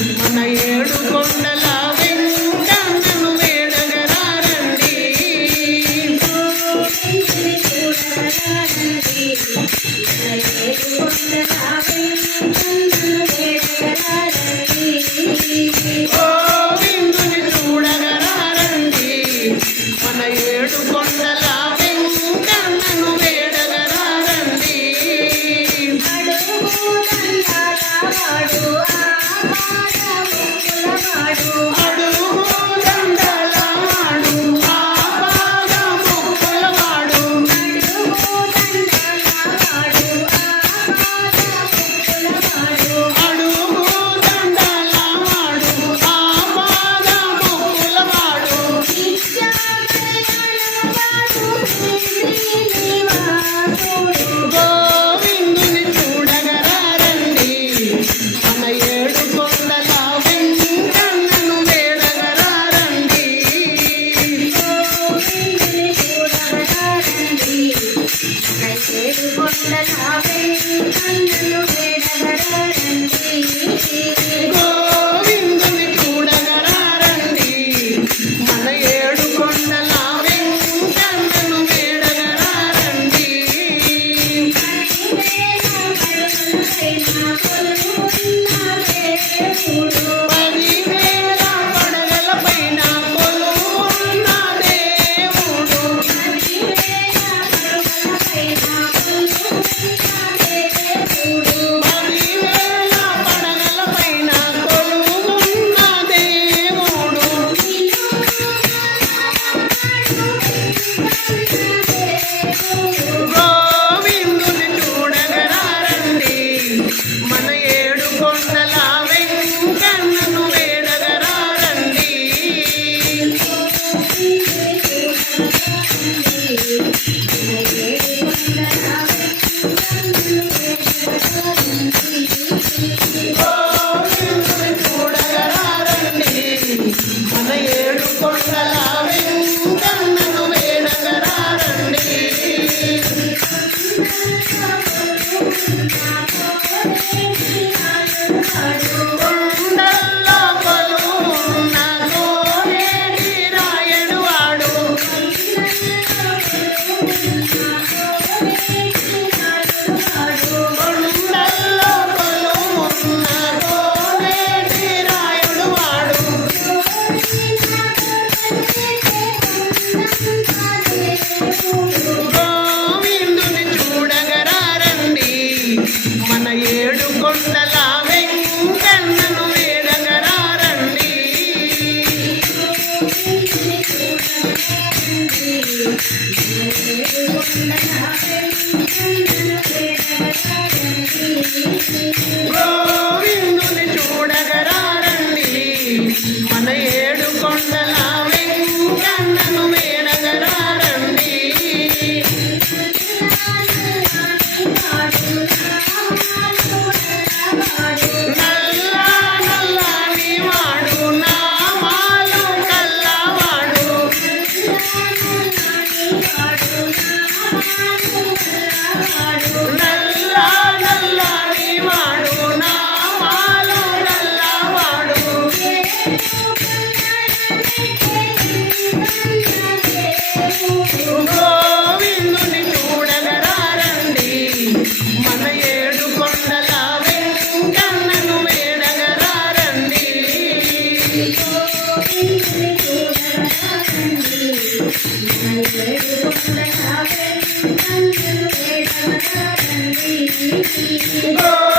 మన ఏడు కొండల వెంట నన్ను వేడగరారండి. గోవిందుని చూడగరారండి. మన ఏడు గోవిందుని చూడగరాడండి మన ఏ Thank you.